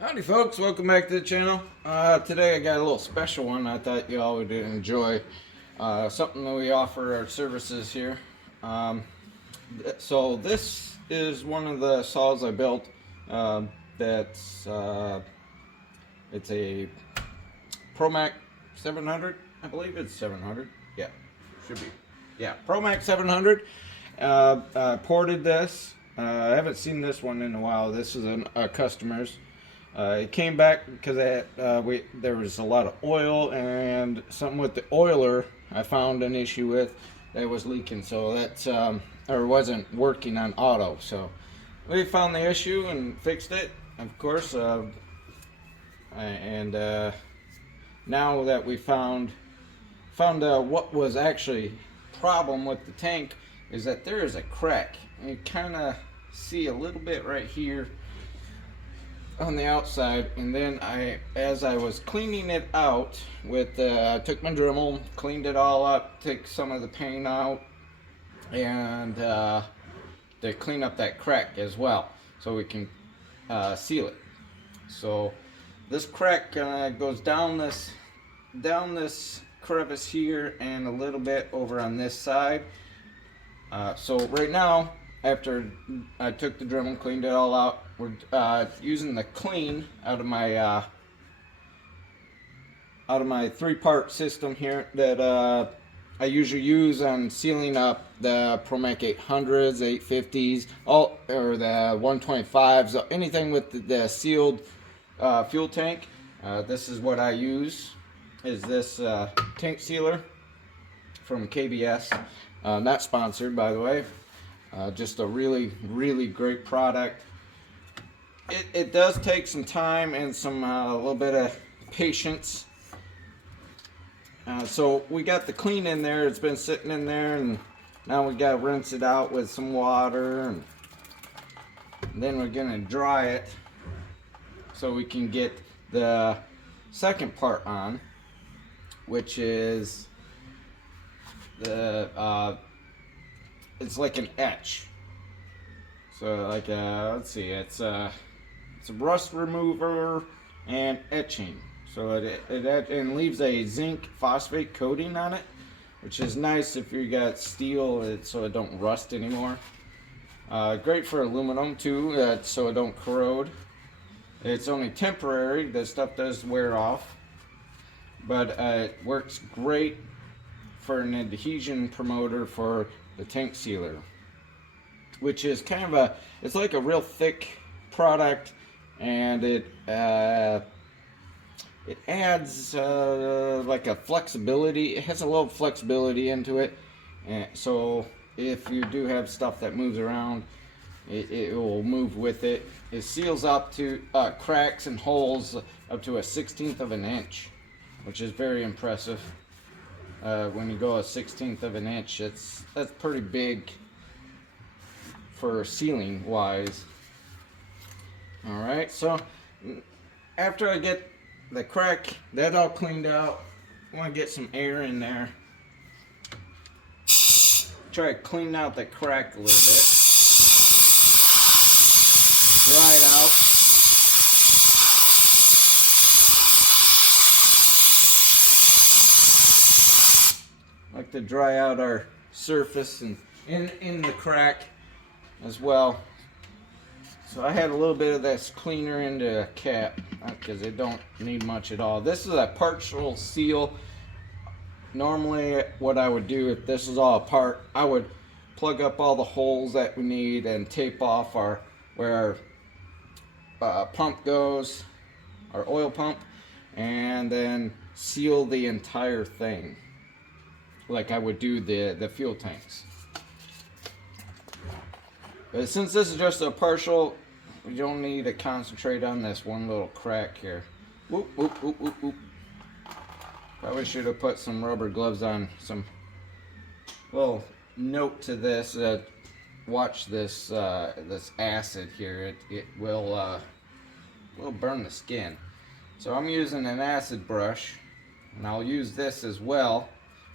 Howdy folks, welcome back to the channel. Today I got a little special one I thought y'all would enjoy. Something that we offer our services here. So this is one of the saws I built. That's it's a Pro Mac 700, I believe it's 700. Yeah, should be. Yeah, Pro Mac 700. Ported this. I haven't seen this one in a while. This is a customer's. It came back because there was a lot of oil and something with the oiler I found an issue with that was leaking, so that's or wasn't working on auto. So we found the issue and fixed it, of course. Now that we found what was actually problem with the tank is that there is a crack. You kind of see a little bit right here on the outside, and then as I was cleaning it out with I took my Dremel, cleaned it all up, took some of the paint out, and to clean up that crack as well, so we can seal it. So this crack goes down this crevice here and a little bit over on this side. So right now, after I took the Dremel, cleaned it all out, we're using the clean out of my 3-part system here that I usually use on sealing up the Pro Mac 800s, 850s, or the 125s, anything with the sealed fuel tank. This is what I use, is this tank sealer from KBS. Not sponsored, by the way. Just a really great product. It does take some time and some a little bit of patience. So we got the clean in there. It's been sitting in there, and now we got to rinse it out with some water, and then we're gonna dry it so we can get the second part on, which is the it's like an etch. So like let's see, it's a rust remover and etching. So it leaves a zinc phosphate coating on it, which is nice if you got steel, so it don't rust anymore. Great for aluminum too, so it don't corrode. It's only temporary. This stuff does wear off, but it works great for an adhesion promoter for the tank sealer, which is kind of it's like a real thick product, and it adds like a flexibility. It has a little flexibility into it, and so if you do have stuff that moves around, it will move with it. It seals up to cracks and holes up to a 1/16 of an inch, which is very impressive. When you go a 1/16 of an inch, that's pretty big for sealing wise. All right, so after I get the crack that all cleaned out, I want to get some air in there. Try to clean out the crack a little bit. Dry it out. Like to dry out our surface and in the crack as well. So I had a little bit of this cleaner into a cap because it don't need much at all. This is a partial seal. Normally what I would do if this is all apart, I would plug up all the holes that we need and tape off where our pump goes, our oil pump, and then seal the entire thing like I would do the fuel tanks. But since this is just a partial, we don't need to concentrate on this one little crack here. Whoop, whoop, whoop, whoop, whoop. Probably should have put some rubber gloves on. Some little note to this: watch this this acid here. It will burn the skin. So I'm using an acid brush, and I'll use this as well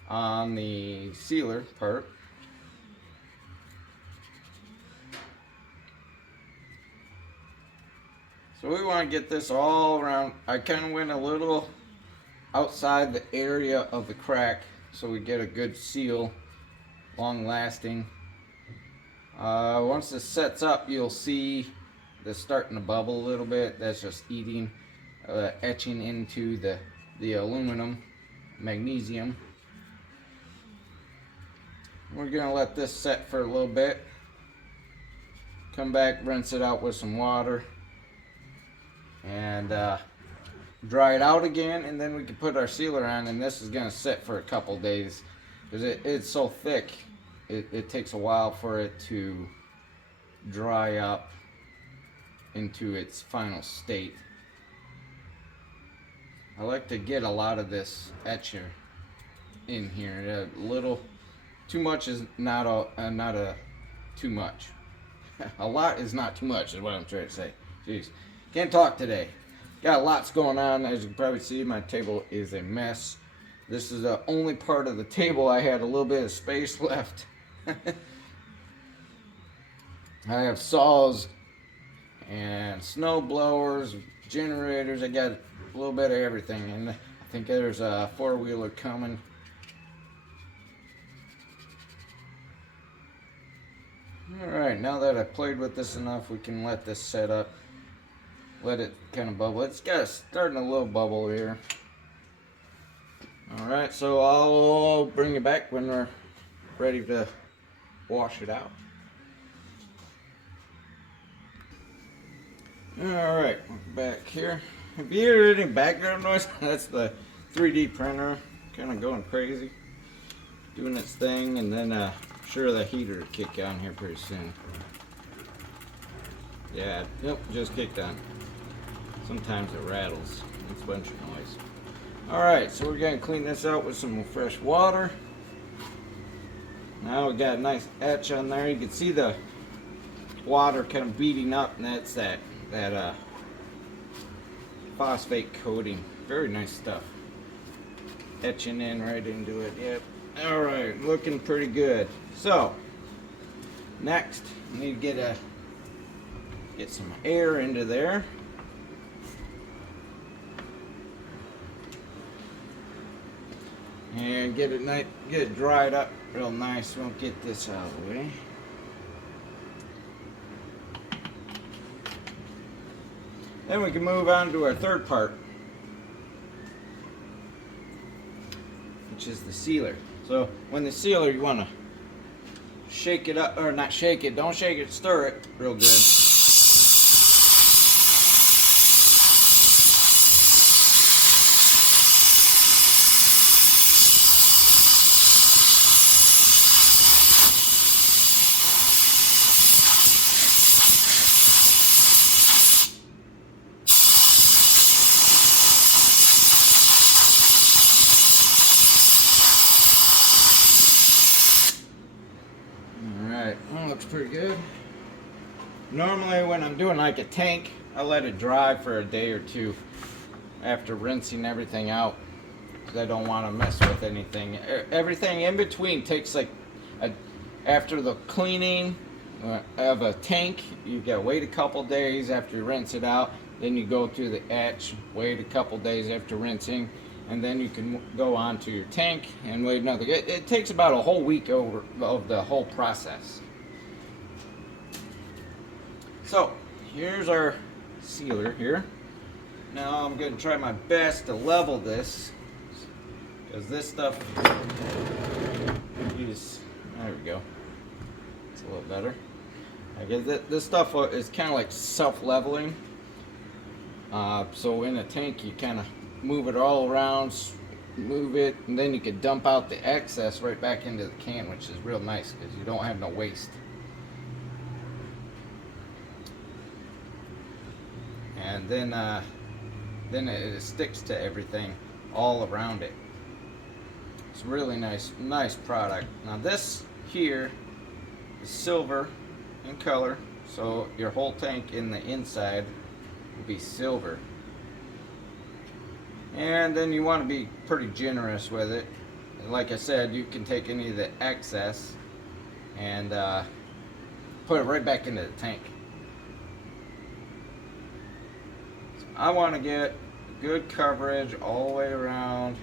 on the sealer part. So we want to get this all around. I kind of went a little outside the area of the crack so we get a good seal, long lasting. Once this sets up, you'll see this starting to bubble a little bit. That's just eating, etching into the aluminum, magnesium. We're going to let this set for a little bit. Come back, rinse it out with some water, and dry it out again, and then we can put our sealer on, and this is going to sit for a couple days because it's so thick. It takes a while for it to dry up into its final state. I like to get a lot of this etcher in here. A little too much is not a too much. A lot is not too much is what I'm trying to say. Jeez, can't talk today. Got lots going on. As you can probably see, my table is a mess. This is the only part of the table I had a little bit of space left. I have saws and snow blowers, generators. I got a little bit of everything, and I think there's a four-wheeler coming. Alright, now that I've played with this enough, we can let this set up. Let it kind of bubble. It's got starting a little bubble here. Alright, so I'll bring it back when we're ready to wash it out. Alright, back here. Have you heard any background noise? That's the 3D printer kind of going crazy, doing its thing, and then sure the heater will kick on here pretty soon. Yeah, yep, just kicked on. Sometimes it rattles. It's a bunch of noise. Alright, so we're going to clean this out with some fresh water. Now we got a nice etch on there. You can see the water kind of beating up, and that's that phosphate coating. Very nice stuff. Etching in right into it. Yep. Alright, looking pretty good. So, next, we need to get some air into there. And get it dried up real nice. We'll get this out of the way. Then we can move on to our third part, which is the sealer. So when the sealer, you want to shake it up, or not shake it, don't shake it, stir it real good. Looks pretty good. Normally when I'm doing like a tank, I let it dry for a day or two after rinsing everything out, because I don't want to mess with anything. Everything in between takes like after the cleaning of a tank, you gotta wait a couple days after you rinse it out. Then you go through the etch, wait a couple days after rinsing, and then you can go on to your tank and wait another. It takes about a whole week of the whole process. So, here's our sealer here. Now I'm going to try my best to level this, because this stuff is, there we go, it's a little better. I guess this stuff is kind of like self-leveling. So in a tank you kind of move it all around, move it, and then you can dump out the excess right back into the can, which is real nice because you don't have no waste. And then it sticks to everything all around it. It's really nice product. Now this here is silver in color, so your whole tank in the inside will be silver. And then you want to be pretty generous with it. Like I said, you can take any of the excess and put it right back into the tank. I want to get good coverage all the way around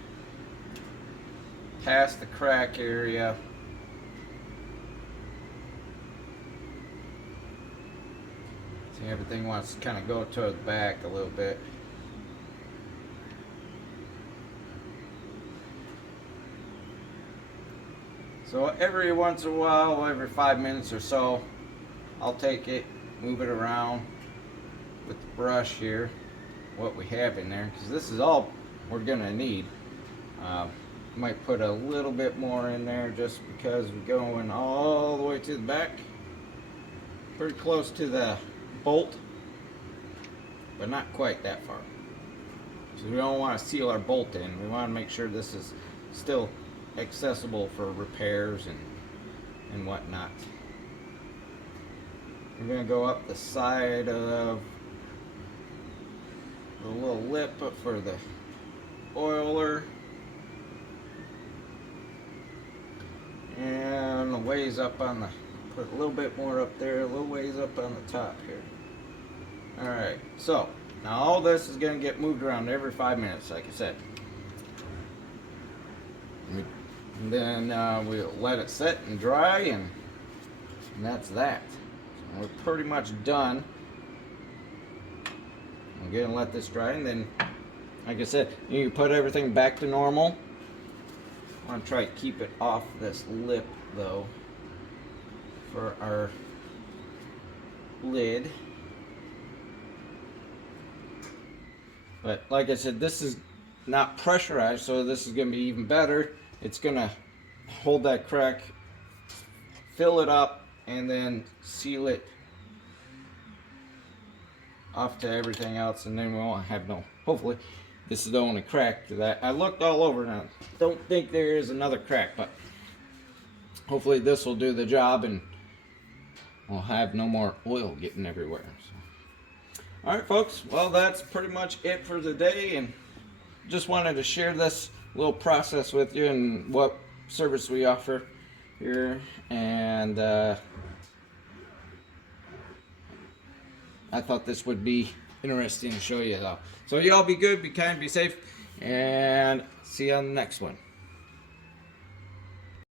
past the crack area. See, everything wants to kind of go to the back a little bit. So every once in a while, every 5 minutes or so, I'll take it, move it around with the brush here, what we have in there, because this is all we're gonna need. Might put a little bit more in there just because we're going all the way to the back, pretty close to the bolt, but not quite that far. So we don't want to seal our bolt in. We want to make sure this is still accessible for repairs and whatnot. We're going to go up the side of the little lip for the oiler, and a ways up on the, put a little bit more up there, a little ways up on the top here. Alright, so now all this is going to get moved around every 5 minutes, like I said. And then we'll let it set and dry, and that's that. So we're pretty much done. I'm going to let this dry, and then, like I said, you can put everything back to normal. I want to try to keep it off this lip, though, for our lid. But like I said, this is not pressurized, so this is going to be even better. It's going to hold that crack, fill it up, and then seal it off to everything else, and then we won't have no, hopefully this is the only crack to that. I looked all over and I don't think there is another crack, but hopefully this will do the job and we'll have no more oil getting everywhere. So. Alright folks, well that's pretty much it for today, and just wanted to share this little process with you and what service we offer here, and I thought this would be interesting to show you though. So y'all be good, be kind, be safe, and see you on the next one.